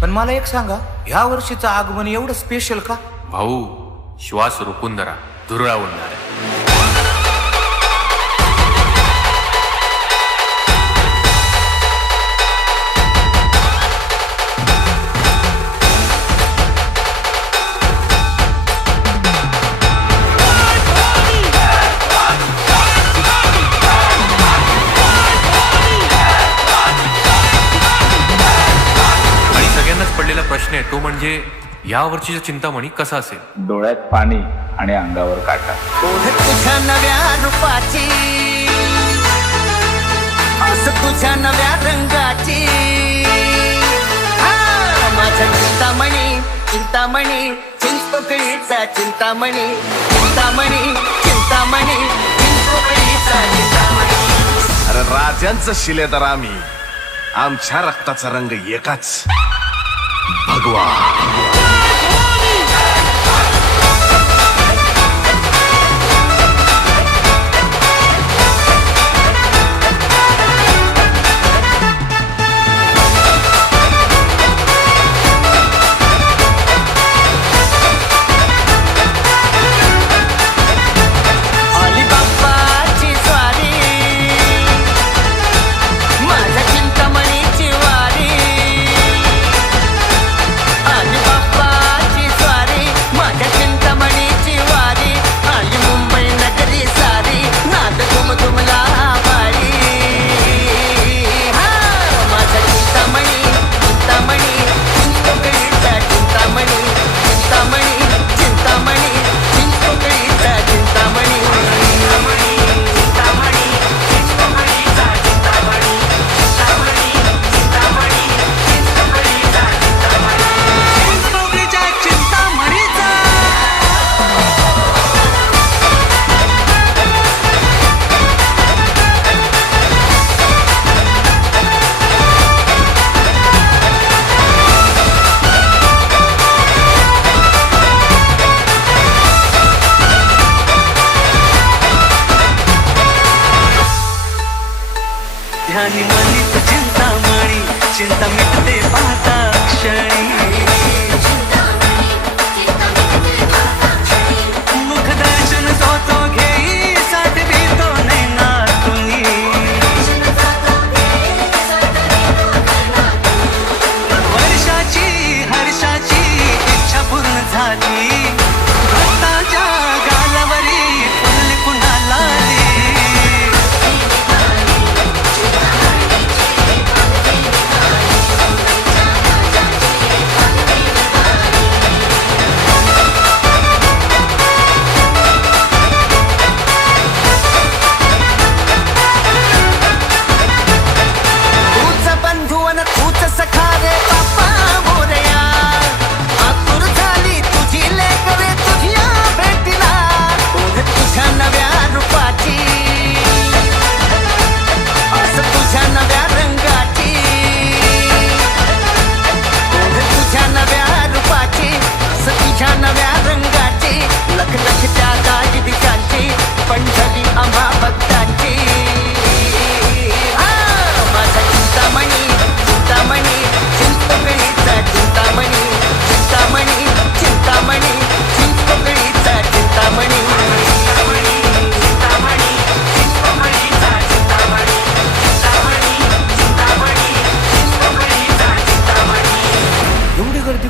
पण मला एक सांगा, ह्या वर्षीचं आगमन एवढं स्पेशल का? भाऊ, श्वास रोखून धरा, धुरळा उडणार आहे. पडलेला प्रश्न आहे तो म्हणजे या वर्षीचा चिंतामणी कसा असेल. डोळ्यात पाणी आणि अंगावर काटा. तुझ्या नव्या रूपाची, असं तुझ्या नव्या रंगाची, माझा चिंतामणी चिंतामणी चिंचपोकळीचा चिंतामणी चिंतामणी चिंतामणी चिंचपोकळीचा चिंतामणी. अरे राजांचं शिलेदार आम्ही, आमच्या रक्ताचा रंग एकाच, भगवा. ध्यानी मनीत चिंतामणी, चिंता मिटते पाहता क्षणी. मुख दर्शन जो तो घेई, साठवी तो नैनातूनी. वर्षाची हर्षाची इच्छा पूर्ण झाली, भक्ताच्या गालावरी फुलली पुन्हा लाली.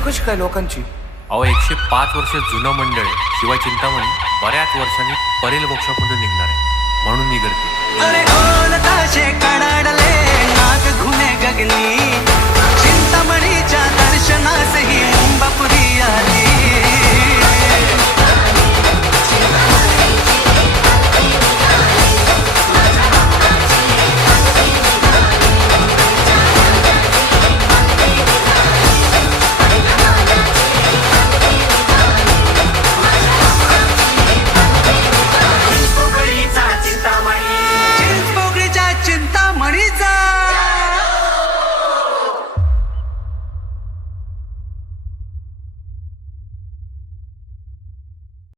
कशी काय लोकांची? अहो 105 वर्ष जुनं मंडळ आहे. शिवाय चिंतामणी बऱ्याच वर्षांनी परेल मोक्षामधून निघणार आहे म्हणून मी करते. अरे ढोल ताशे कडाडले, नाग घुमे गगनी, चिंतामणीच्या दर्शनासही मुंबापुरी आली. चिंचपोकळीचा चिंतामणीचा